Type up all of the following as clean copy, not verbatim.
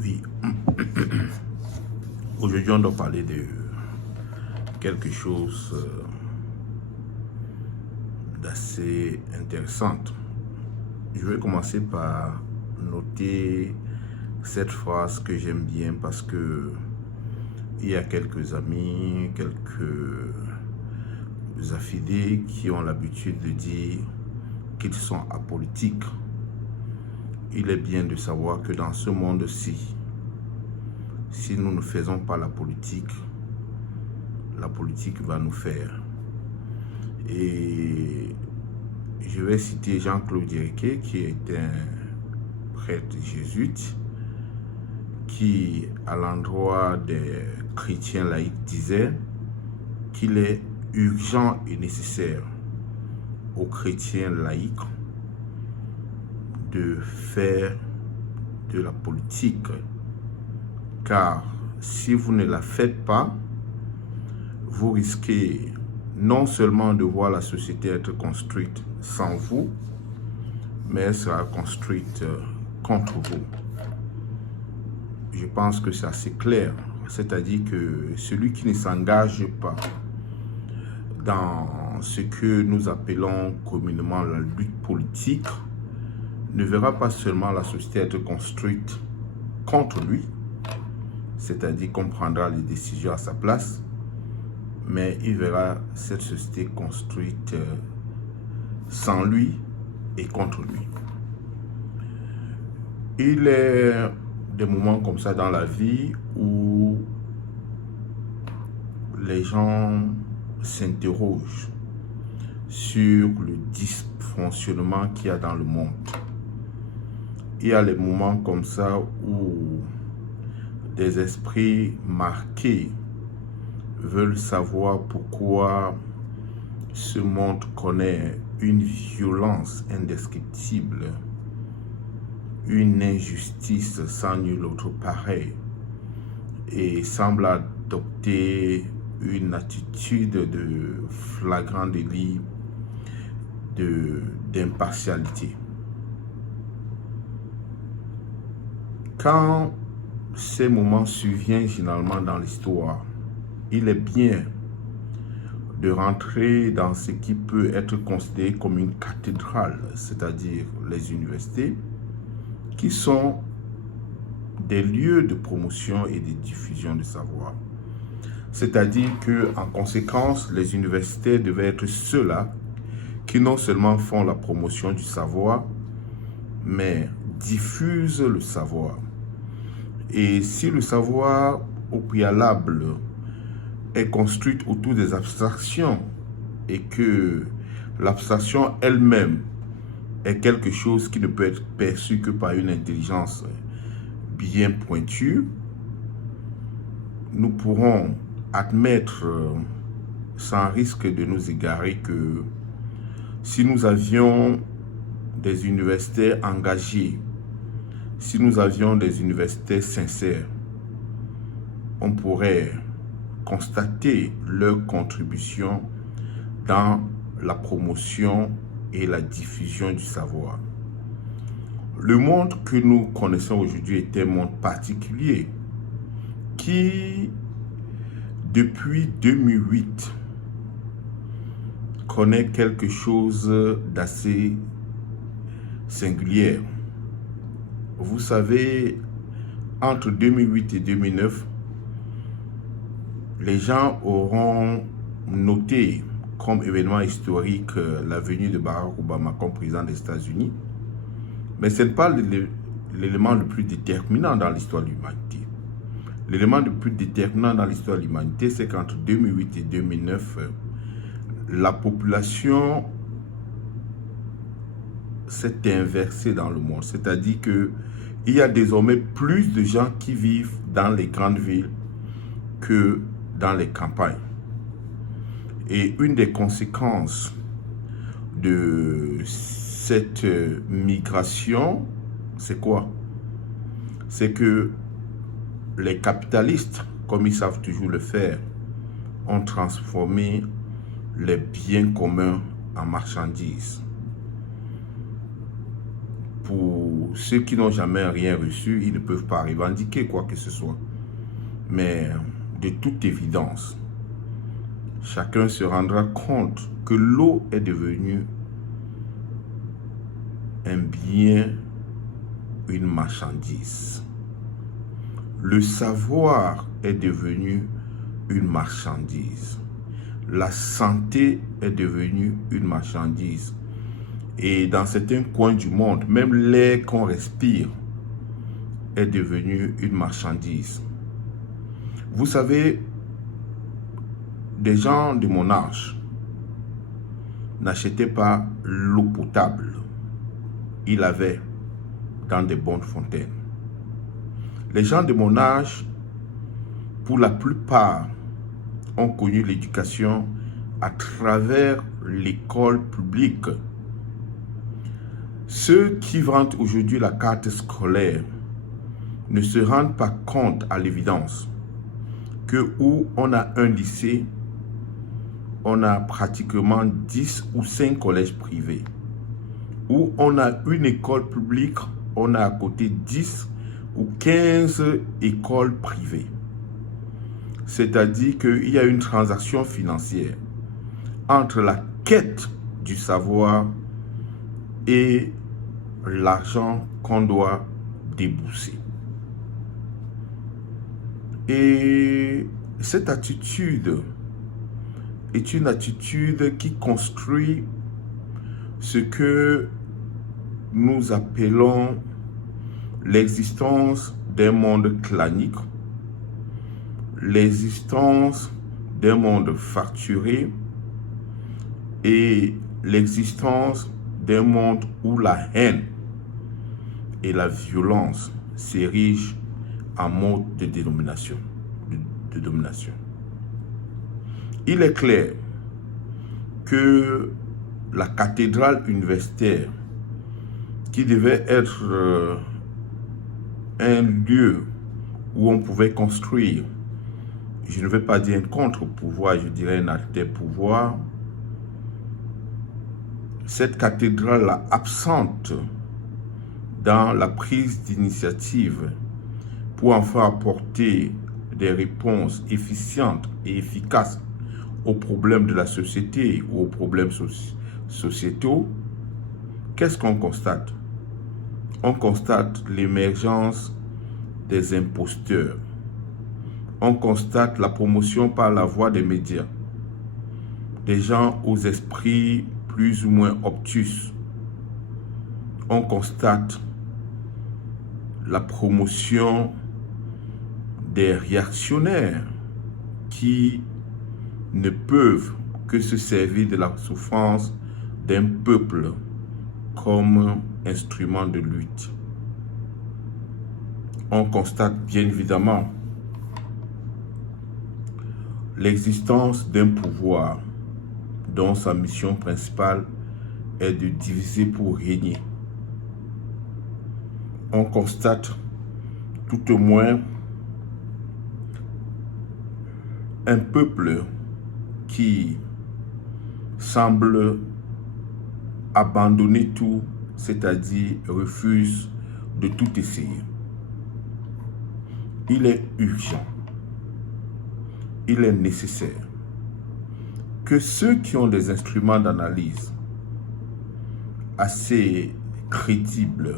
Oui, aujourd'hui on doit parler de quelque chose d'assez intéressant. Je vais commencer par noter cette phrase que j'aime bien parce que il y a quelques amis, quelques affidés qui ont l'habitude de dire qu'ils sont apolitiques. Il est bien de savoir que dans ce monde-ci, si nous ne faisons pas la politique va nous faire. Et je vais citer Jean-Claude Diriquet, qui est un prêtre jésuite, qui, à l'endroit des chrétiens laïcs, disait qu'il est urgent et nécessaire aux chrétiens laïcs de faire de la politique. Car si vous ne la faites pas, vous risquez non seulement de voir la société être construite sans vous, mais elle sera construite contre vous. Je pense que c'est assez clair. C'est-à-dire que celui qui ne s'engage pas dans ce que nous appelons communément la lutte politique ne verra pas seulement la société être construite contre lui, c'est-à-dire qu'on prendra les décisions à sa place, mais il verra cette société construite sans lui et contre lui. Il est des moments comme ça dans la vie où les gens s'interrogent sur le dysfonctionnement qu'il y a dans le monde. Il y a les moments comme ça où des esprits marqués veulent savoir pourquoi ce monde connaît une violence indescriptible, une injustice sans nul autre pareil, et semble adopter une attitude de flagrant délit d'impartialité. Quand ces moments surviennent généralement dans l'histoire, il est bien de rentrer dans ce qui peut être considéré comme une cathédrale, c'est-à-dire les universités, qui sont des lieux de promotion et de diffusion de savoir. C'est-à-dire qu'en conséquence, les universités devaient être ceux-là qui non seulement font la promotion du savoir, mais diffusent le savoir. Et si le savoir au préalable est construite autour des abstractions et que l'abstraction elle-même est quelque chose qui ne peut être perçu que par une intelligence bien pointue, nous pourrons admettre sans risque de nous égarer que si nous avions des universités engagées, si nous avions des universités sincères, on pourrait constater leur contribution dans la promotion et la diffusion du savoir. Le monde que nous connaissons aujourd'hui est un monde particulier qui, depuis 2008, connaît quelque chose d'assez singulier. Vous savez, entre 2008 et 2009, les gens auront noté comme événement historique la venue de Barack Obama comme président des États-Unis, mais ce n'est pas l'élément le plus déterminant dans l'histoire de l'humanité. L'élément le plus déterminant dans l'histoire de l'humanité, c'est qu'entre 2008 et 2009, la population s'est inversée dans le monde. C'est-à-dire qu'il y a désormais plus de gens qui vivent dans les grandes villes que dans les campagnes. Et une des conséquences de cette migration, c'est quoi? C'est que les capitalistes, comme ils savent toujours le faire, ont transformé les biens communs en marchandises pour Pour ceux qui n'ont jamais rien reçu, ils ne peuvent pas revendiquer quoi que ce soit. Mais de toute évidence, chacun se rendra compte que l'eau est devenue un bien, une marchandise. Le savoir est devenu une marchandise. La santé est devenue une marchandise. Et dans certains coins du monde, même l'air qu'on respire est devenu une marchandise. Vous savez, des gens de mon âge n'achetaient pas l'eau potable. Ils l'avaient dans des bonnes fontaines. Les gens de mon âge, pour la plupart, ont connu l'éducation à travers l'école publique. Ceux qui vendent aujourd'hui la carte scolaire ne se rendent pas compte à l'évidence que où on a un lycée, on a pratiquement 10 ou 5 collèges privés. Où on a une école publique, on a à côté 10 ou 15 écoles privées. C'est-à-dire qu'il y a une transaction financière entre la quête du savoir et l'argent qu'on doit débourser. Et cette attitude est une attitude qui construit ce que nous appelons l'existence d'un monde clanique, l'existence d'un monde facturé et l'existence d'un monde où la haine et la violence s'érigent en mode de domination. Il est clair que la cathédrale universitaire, qui devait être un lieu où on pouvait construire, je ne vais pas dire un contre-pouvoir, je dirais un alter-pouvoir, cette cathédrale absente dans la prise d'initiative pour enfin apporter des réponses efficientes et efficaces aux problèmes de la société ou aux problèmes sociétaux, qu'est-ce qu'on constate? On constate l'émergence des imposteurs. On constate la promotion par la voie des médias. Des gens aux esprits plus ou moins obtus. On constate la promotion des réactionnaires qui ne peuvent que se servir de la souffrance d'un peuple comme instrument de lutte. On constate bien évidemment l'existence d'un pouvoir dont sa mission principale est de diviser pour régner. On constate tout au moins un peuple qui semble abandonner tout, c'est-à-dire refuse de tout essayer. Il est urgent, il est nécessaire que ceux qui ont des instruments d'analyse assez crédibles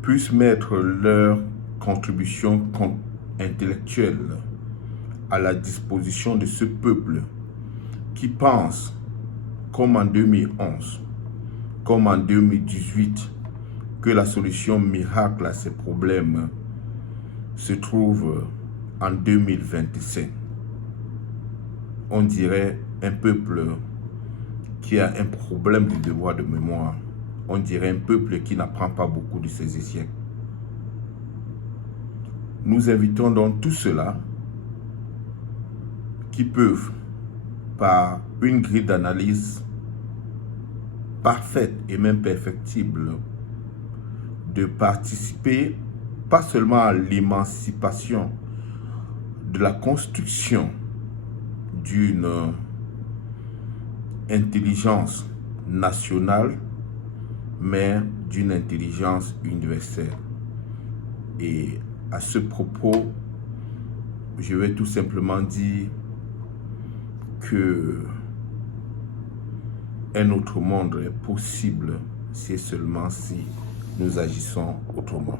puissent mettre leur contribution intellectuelle à la disposition de ce peuple qui pense, comme en 2011, comme en 2018, que la solution miracle à ces problèmes se trouve en 2025. On dirait un peuple qui a un problème de devoir de mémoire. On dirait un peuple qui n'apprend pas beaucoup de ses échecs. Nous invitons donc tous ceux-là qui peuvent, par une grille d'analyse parfaite et même perfectible, de participer pas seulement à l'émancipation de la construction d'une intelligence nationale, mais d'une intelligence universelle. Et à ce propos, je vais tout simplement dire que un autre monde est possible si seulement si nous agissons autrement.